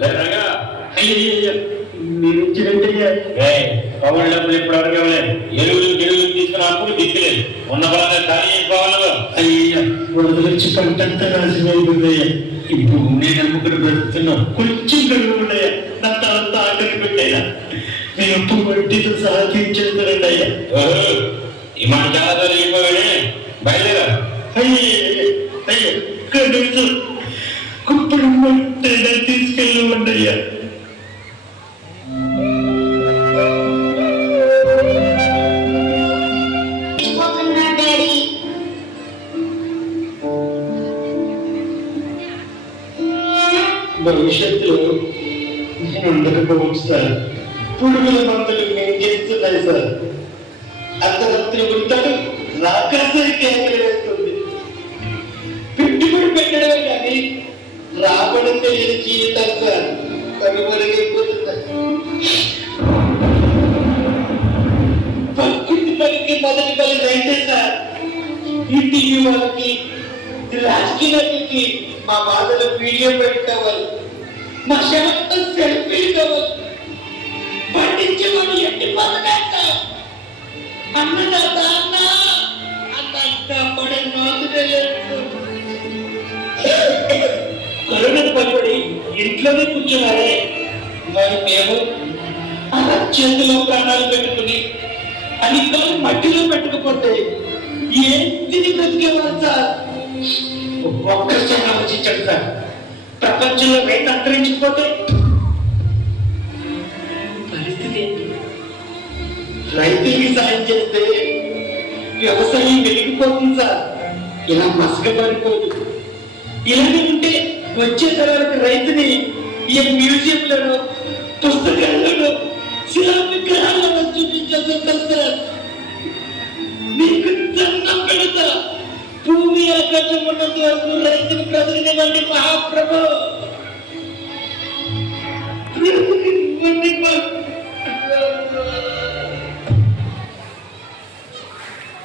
లేదనగా అయ్యయ్య మీరు ఇచ్చినట్టయ్యా పవన్ డబ్బులు ఇప్పుడు అడగలేదు. ఎరువులు తీసుకుని అప్పుడు దిక్కులేదు. ఉన్న బాగా ఖాళీ అయిపోవాలి. అయ్యా వరదలొచ్చి పంటంతా నాశనం అయిపోయిందయ్యా. ఈ భూమిని నమ్ముకుని బ్రతుకుతున్నాం. కొంచెం గడువు ఉన్నాయా, నా తలంతా ఆకలి పెట్టాయా. నేను ఉప్పు వడ్డీతో సహా తీర్చేస్తానండి అయ్యా. ఈ మాట చాలా జరిగిపోయాడే. బయలుదేరా. అయ్యా కనీసం కుప్పుడు మట్టైనా తీసుకెళ్ళమండి అయ్యా. భవిష్యత్తులో నేను ఉండకపోవచ్చు సార్. పురుగుల మందులు నేను చేస్తున్నాయి సార్. అర్ధరాత్రి ఉంటాడు, రాకాసారి కేకలు వేస్తుంది. పెట్టుబడి పెట్టడమే కానీ రాబడి తెలియని జీవితం సార్ కనుమరుగైపోతుంది. ప్రకృతి పనికి మొదటి పని రైతే సార్. ఈ టీవీ వాళ్ళకి, రాజకీయ నాయకులకి మా బాధలు వీడియో పెట్టుకోవాలి, మా క్షమంతో సెల్ఫీలు కావాలి. పండించేవాడు ఎట్టి పదనేస్తాం. అన్నదాత అన్న అన్న ఇష్టపడే కరోనాకు భయపడి ఇంట్లోనే కూర్చున్నారే. మరి మేము చేతిలో ప్రాణాలు పెట్టుకుని అది మట్టిలో పెట్టుకుపోతే ఏం తిని బ్రతికేవారు సార్. ఒక్కసారి ఆలోచించండి సార్. ప్రపంచంలో రైతు అంతరించిపోతే పరిస్థితి ఏంటి? రైతులకి సాయం చేస్తే వ్యవసాయం వెలిగిపోతుంది సార్. ఇలా మసకబడిపోదు. ఇలాగే ఉంటే వచ్చే తర్వాత రైతుని ఈ మ్యూజియంలను, పుస్తకాలను, శిలా విగ్రహాలను చూపించాల్సి వస్తుంది సార్. మీకు దండం పెడతా. భూమి ఆకాశం ఉన్నంత వరకు రైతుని ప్రజలనివ్వండి మహాప్రభు.